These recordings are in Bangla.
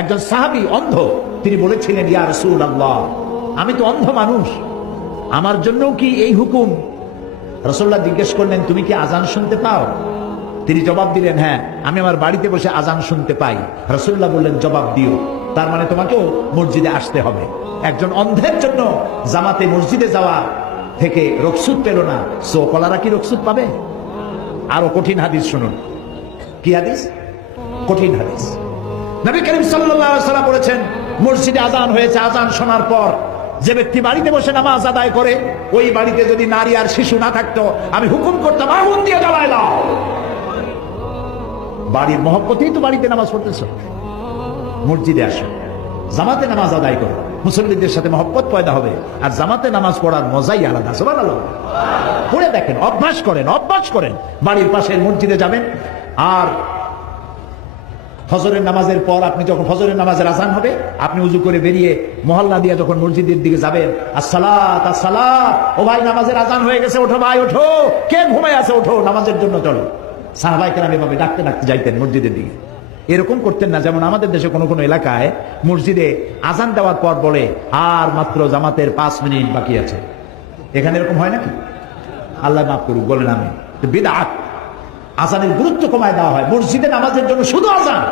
একজন সাহাবী অন্ধ, তিনি বলেছিলেন, ইয়া রাসূলুল্লাহ, আমি তো অন্ধ মানুষ, আমার জন্য কি এই হুকুম? রাসূলুল্লাহ জিজ্ঞেস করলেন, তুমি কি আজান শুনতে পাও? তিনি জবাব দিলেন, হ্যাঁ, আমি আমার বাড়িতে বসে আজান শুনতে পাই। রাসূলুল্লাহ বললেন, জবাব দিও, তার মানে তোমাকেও মসজিদে আসতে হবে। একজন অন্ধের জন্য জামাতে মসজিদে যাওয়া থেকে রুখসত পেল না, সো কলারা কি রুখসত পাবে? আরো কঠিন হাদিস শুনুন। কি হাদিস? কঠিন হাদিস। নবী করিম সাল্লাল্লাহু আলাইহি ওয়াসাল্লাম বলেছেন, মসজিদে আজান হয়েছে, আজান শোনার পর যে ব্যক্তি বাড়িতে বসে নামাজ আদায় করে, ওই বাড়িতে যদি নারী আর শিশু না থাকতো, আমি হুকুম করতাম আগুন দিয়ে জ্বালায় দাও। বাড়ির মহব্বতেই তো বাড়িতে নামাজ পড়তেছো, মসজিদে আসো, জামাতে নামাজ আদায় করো, মুসল্লিদের সাথে মহব্বত পয়দা হবে, আর জামাতে নামাজ পড়ার মজাই আলাদা। সুবহানাল্লাহ। পড়ে দেখেন, অভ্যাস করেন, অভ্যাস করেন। বাড়ির পাশের মসজিদে যাবেন, আর ফজরের নামাজের পর আপনি যখন ফজরের নামাজের আজান হবে, আপনি উজু করে বেরিয়ে মহল্লা দিয়ে যখন মসজিদের দিকে যাবেন, আসসালাত আসসালাত, ও ভাই নামাজের আজান হয়ে গেছে, ওঠো ভাই ওঠো, কে ঘুমায় আছে, ওঠো, নামাজের জন্য চলো। সাহাবায়ে কেরাম এভাবে ডাকতে ডাকতে যাইতেন মসজিদের দিকে। এরকম করতেন না যেমন আমাদের দেশে কোনো কোনো এলাকায় মসজিদে আজান দেওয়ার পর বলে, আর মাত্র জামাতের 5 মিনিট বাকি আছে। এখানে এরকম হয় নাকি? আল্লাহ মাফ করুক, বলেন আমি। বিদআত। আজানের গুরুত্ব কমায় দেওয়া হয়। মসজিদে নামাজের জন্য শুধু আজান।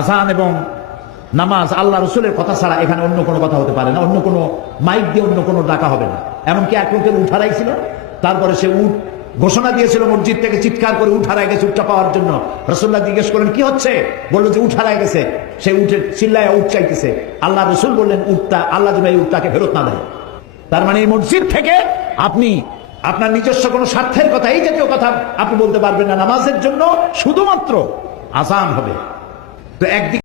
আজান এবং নামাজ আল্লাহ রসুলের কথা ছাড়া এখানে অন্য কোনো কথা হতে পারে না, অন্য কোনো মাইক দিয়ে অন্য কোনো ডাকা হবে না। এমনকি এক লোকের উঠ হারাইছিল, তারপরে সে উঠ ঘোষণা দিয়েছিল মসজিদ থেকে চিৎকার করে, উঠ হারাই গেছে, উঠটা পাওয়ার জন্য। রাসূলুল্লাহ জিজ্ঞেস করলেন, কি হচ্ছে? বললো যে উঠ হারাই গেছে। সে উঠে চিল্লায় উঠ চাইতেছে। আল্লাহ রসুল বললেন, উঠটা আল্লাহ যেন এই উঠটাকে ফেরত না দেয়। তার মানে এই মসজিদ থেকে আপনি আপনার নিজস্ব কোনো স্বার্থের কথা, এই জাতীয় কথা আপনি বলতে পারবেন না। নামাজের জন্য শুধুমাত্র আজান হবে। তো একদিকে